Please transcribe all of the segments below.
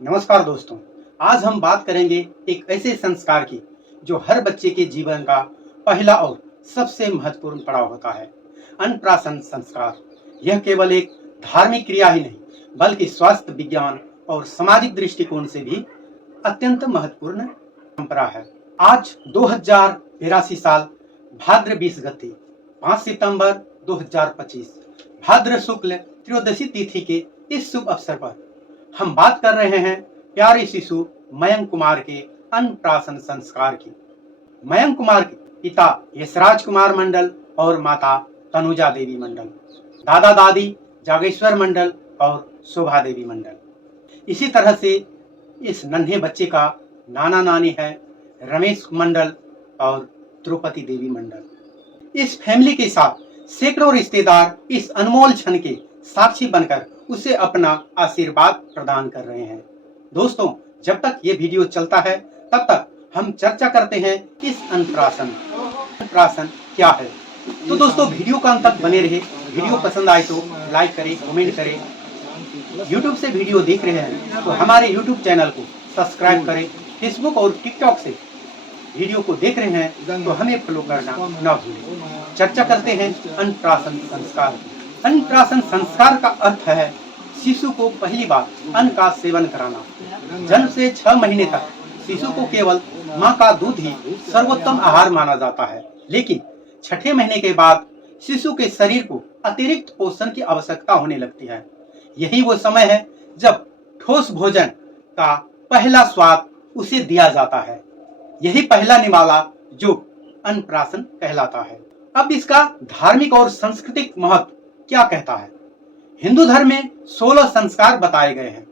नमस्कार दोस्तों। आज हम बात करेंगे एक ऐसे संस्कार की जो हर बच्चे के जीवन का पहला और सबसे महत्वपूर्ण पड़ाव होता है, अन्नप्राशन संस्कार। यह केवल एक धार्मिक क्रिया ही नहीं बल्कि स्वास्थ्य विज्ञान और सामाजिक दृष्टिकोण से भी अत्यंत महत्वपूर्ण परंपरा है। आज 2083 साल भाद्र 20 गते 5 सितंबर 2025 भाद्र शुक्ल त्रयोदशी तिथि के इस शुभ अवसर पर हम बात कर रहे हैं प्यारे शिशु मयंक कुमार के अन्नप्राशन संस्कार की। मयंक कुमार के पिता यशराज कुमार मंडल और माता तनुजा देवी मंडल, दादा दादी जागेश्वर मंडल और शोभा देवी मंडल। इसी तरह से इस नन्हे बच्चे का नाना नानी है रमेश मंडल और द्रौपदी देवी मंडल। इस फैमिली के साथ सैकड़ों रिश्तेदार इस अनमोल क्षण के साक्षी बनकर उसे अपना आशीर्वाद प्रदान कर रहे हैं। दोस्तों, जब तक ये वीडियो चलता है तब तक हम चर्चा करते हैं इस अन्नप्राशन क्या है। तो दोस्तों, वीडियो का अंत तक बने रहे। वीडियो पसंद आए तो लाइक करें, कमेंट करें। यूट्यूब से वीडियो देख रहे हैं तो हमारे यूट्यूब चैनल को सब्सक्राइब करें। फेसबुक और टिकटॉक से वीडियो को देख रहे हैं तो हमें फॉलो करना न भूलें। चर्चा करते हैं अन्नप्राशन संस्कार। अन्नप्राशन संस्कार का अर्थ है शिशु को पहली बार अन्न का सेवन कराना। जन्म से 6 महीने तक शिशु को केवल माँ का दूध ही सर्वोत्तम आहार माना जाता है, लेकिन 6ठे महीने के बाद शिशु के शरीर को अतिरिक्त पोषण की आवश्यकता होने लगती है। यही वो समय है जब ठोस भोजन का पहला स्वाद उसे दिया जाता है। यही पहला निवाला जो अन्नप्राशन कहलाता है। अब इसका धार्मिक और सांस्कृतिक महत्व क्या कहता है। हिंदू धर्म में 16 संस्कार बताए गए हैं,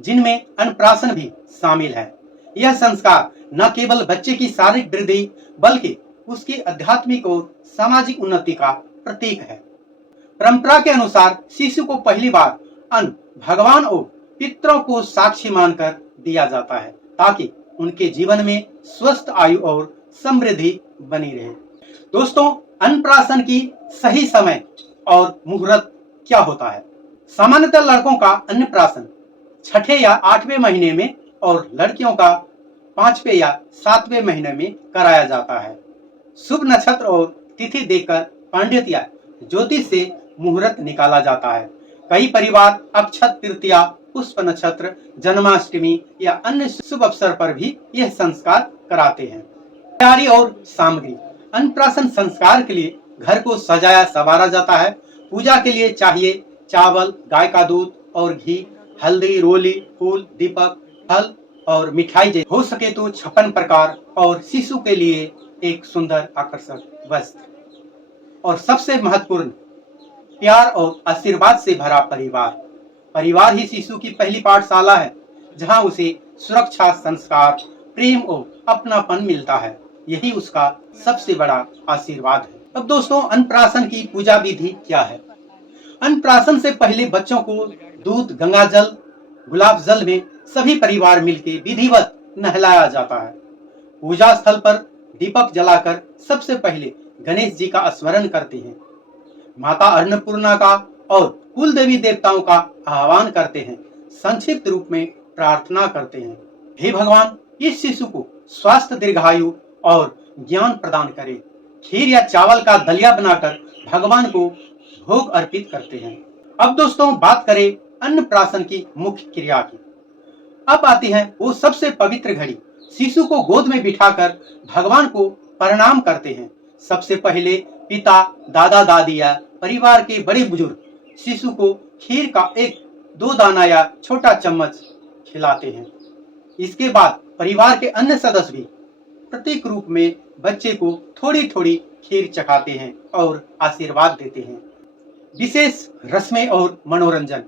जिनमें अन्नप्राशन भी शामिल है। यह संस्कार न केवल बच्चे की शारीरिक वृद्धि बल्कि उसकी आध्यात्मिक और सामाजिक उन्नति का प्रतीक है। परंपरा के अनुसार शिशु को पहली बार अन्न भगवान और पितरों को साक्षी मानकर दिया जाता है ताकि उनके जीवन में स्वस्थ आयु और समृद्धि बनी रहे। दोस्तों, अन्नप्राशन की सही समय और मुहूर्त क्या होता है। सामान्यतः लड़कों का अन्नप्राशन 6ठे या 8वें महीने में और लड़कियों का 5वें या 7वें महीने में कराया जाता है। शुभ नक्षत्र और तिथि देखकर पंडित या ज्योतिष से मुहूर्त निकाला जाता है। कई परिवार अक्षत तृतीया, पुष्प नक्षत्र, जन्माष्टमी या अन्य शुभ अवसर पर भी यह संस्कार कराते हैं। तैयारी और सामग्री। अन्नप्राशन संस्कार के लिए घर को सजाया संवारा जाता है। पूजा के लिए चाहिए चावल, गाय का दूध और घी, हल्दी, रोली, फूल, दीपक, फल और मिठाई। हो सके तो 56 प्रकार और शिशु के लिए एक सुंदर आकर्षक वस्त्र। और सबसे महत्वपूर्ण, प्यार और आशीर्वाद से भरा परिवार। परिवार ही शिशु की पहली पाठशाला है, जहां उसे सुरक्षा, संस्कार, प्रेम और अपनापन मिलता है। यही उसका सबसे बड़ा आशीर्वाद है। अब दोस्तों, अन्नप्राशन की पूजा विधि क्या है। अन्नप्राशन से पहले बच्चों को दूध, गंगा जल, गुलाब जल में सभी परिवार मिलकर विधिवत नहलाया जाता है। पूजा स्थल पर दीपक जलाकर सबसे पहले गणेश जी का स्मरण करते हैं। माता अन्नपूर्णा का और कुल देवी देवताओं का आह्वान करते हैं। संक्षिप्त रूप में प्रार्थना करते हैं, हे भगवान, इस शिशु को स्वास्थ्य, दीर्घायु और ज्ञान प्रदान करे। खीर या चावल का दलिया बनाकर भगवान को भोग अर्पित करते हैं। अब दोस्तों, बात करें अन्नप्राशन की मुख्य क्रिया की। अब आती है वो सबसे पवित्र घड़ी। शिशु को गोद में बिठाकर भगवान को प्रणाम करते हैं। सबसे पहले पिता, दादा दादी या परिवार के बड़े बुजुर्ग शिशु को खीर का 1-2 दाना या छोटा चम्मच खिलाते हैं। इसके बाद परिवार के अन्य सदस्य भी प्रतीक रूप में बच्चे को थोड़ी थोड़ी खीर चखाते हैं और आशीर्वाद देते हैं। विशेष रस्में और मनोरंजन।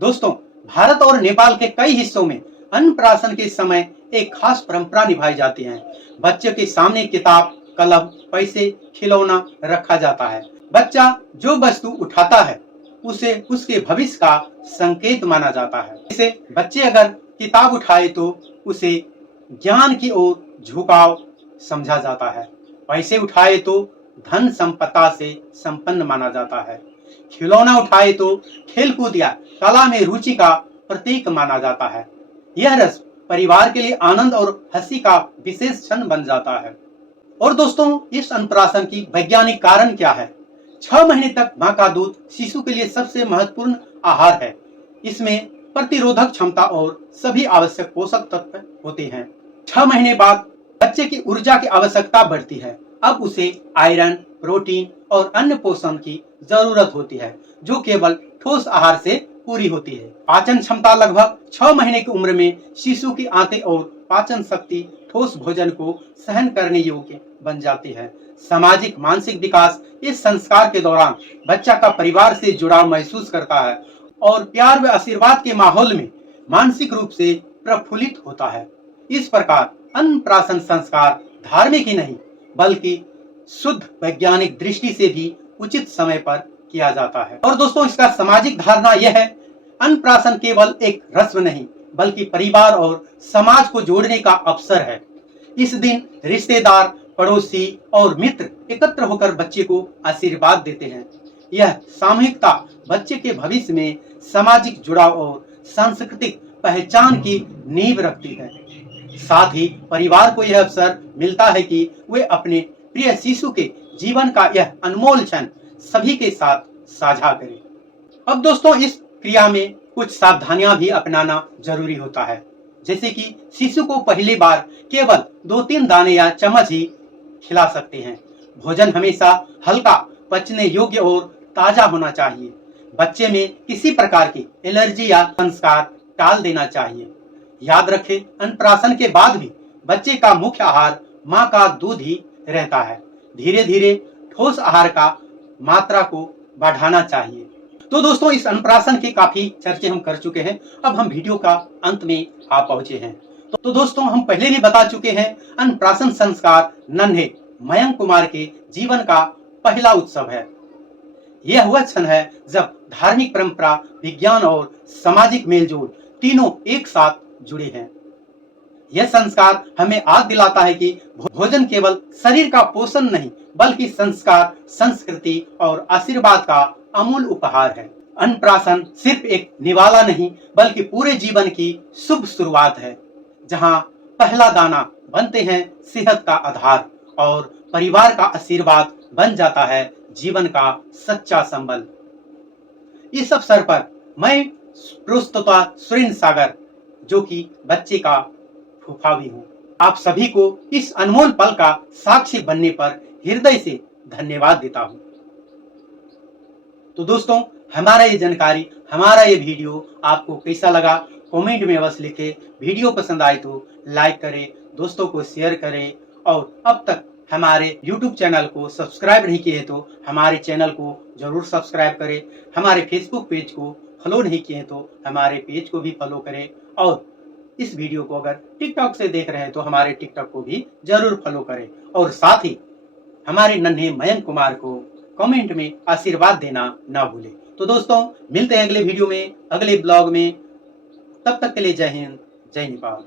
दोस्तों, भारत और नेपाल के कई हिस्सों में अन्नप्राशन के समय एक खास परंपरा निभाई जाती है। बच्चे के सामने किताब, कलम, पैसे, खिलौना रखा जाता है। बच्चा जो वस्तु उठाता है उसे उसके भविष्य का संकेत माना जाता है। जैसे बच्चे अगर किताब उठाए तो उसे ज्ञान की ओर झुकाव समझा जाता है। पैसे उठाए तो धन संपदा से संपन्न माना जाता है। खिलौना उठाए तो खेलकूद या कला में रुचि का प्रतीक माना जाता है। यह रस्म परिवार के लिए आनंद और हंसी का विशेष क्षण बन जाता है। और दोस्तों, इस अन्नप्राशन की वैज्ञानिक कारण क्या है? 6 महीने तक मां का दूध शिशु के लिए सबसे महत्वपूर्ण आहार है। इसमें प्रतिरोधक क्षमता और सभी आवश्यक पोषक तत्व होते हैं। 6 महीने बाद बच्चे की ऊर्जा की आवश्यकता बढ़ती है। अब उसे आयरन, प्रोटीन और अन्य पोषण की जरूरत होती है, जो केवल ठोस आहार से पूरी होती है। पाचन क्षमता लगभग 6 महीने की उम्र में शिशु की आंतें और पाचन शक्ति ठोस भोजन को सहन करने योग्य बन जाती है। सामाजिक मानसिक विकास, इस संस्कार के दौरान बच्चा का परिवार से जुड़ाव महसूस करता है और प्यार व आशीर्वाद के माहौल में मानसिक रूप से प्रफुल्लित होता है। इस प्रकार अन्नप्राशन संस्कार धार्मिक ही नहीं बल्कि शुद्ध वैज्ञानिक दृष्टि से भी उचित समय पर किया जाता है। और दोस्तों, इसका सामाजिक धारणा यह है, अन्नप्राशन केवल एक रस्म नहीं बल्कि परिवार और समाज को जोड़ने का अवसर है। इस दिन रिश्तेदार, पड़ोसी और मित्र एकत्र होकर बच्चे को आशीर्वाद देते हैं। यह सामूहिकता बच्चे के भविष्य में सामाजिक जुड़ाव और सांस्कृतिक पहचान की नींव रखती है। साथ ही परिवार को यह अवसर मिलता है कि वे अपने प्रिय शिशु के जीवन का यह अनमोल क्षण सभी के साथ साझा करें। अब दोस्तों, इस क्रिया में कुछ सावधानियां भी अपनाना जरूरी होता है, जैसे कि शिशु को पहली बार केवल 2-3 दाने या चम्मच ही खिला सकते हैं। भोजन हमेशा हल्का, पचने योग्य और ताजा होना चाहिए। बच्चे में किसी प्रकार की एलर्जी या संस्कार टाल देना चाहिए। याद रखें, अन्नप्राशन के बाद भी बच्चे का मुख्य आहार मां का दूध ही रहता है। धीरे धीरे ठोस आहार का मात्रा को बढ़ाना चाहिए। तो दोस्तों, इस अन्नप्राशन के काफी चर्चे हम कर चुके हैं। अब हम वीडियो का अंत में आ पहुंचे हैं। तो दोस्तों, हम पहले भी बता चुके हैं, अन्नप्राशन संस्कार नन्हे मयंक कुमार के जीवन का पहला उत्सव है। यह वह क्षण है जब धार्मिक परंपरा, विज्ञान और सामाजिक मेलजोल तीनों एक साथ जुड़े हैं। यह संस्कार हमें याद दिलाता है कि भोजन केवल शरीर का पोषण नहीं बल्कि संस्कार, संस्कृति और आशीर्वाद का अमूल्य उपहार है। अन्नप्राशन सिर्फ एक निवाला नहीं बल्कि पूरे जीवन की शुभ शुरुआत है, जहां पहला दाना बनते हैं सेहत का आधार और परिवार का आशीर्वाद बन जाता है जीवन का सच्चा संबल। इस अवसर पर मैं प्रस्तोता सुरेंद्र सागर, जो कि बच्चे का फूफा भी हूँ, आप सभी को इस अनमोल पल का साक्षी बनने पर हृदय से धन्यवाद देता हूँ। तो दोस्तों, हमारा ये जानकारी, हमारा ये वीडियो आपको कैसा लगा कमेंट में अवश्य लिखें। वीडियो पसंद आए तो लाइक करें, दोस्तों को शेयर करें और अब तक हमारे YouTube चैनल को सब्सक्राइब नहीं किए तो हमारे चैनल को जरूर सब्सक्राइब करें। हमारे फेसबुक पेज को फॉलो नहीं किए तो हमारे पेज को भी फॉलो करें और इस वीडियो को अगर टिकटॉक से देख रहे हैं तो हमारे टिकटॉक को भी जरूर फॉलो करें और साथ ही हमारे नन्हे मयंक कुमार को कमेंट में आशीर्वाद देना ना भूलें। तो दोस्तों, मिलते हैं अगले वीडियो में, अगले ब्लॉग में। तब तक के लिए जय हिंद, जय नेपाल।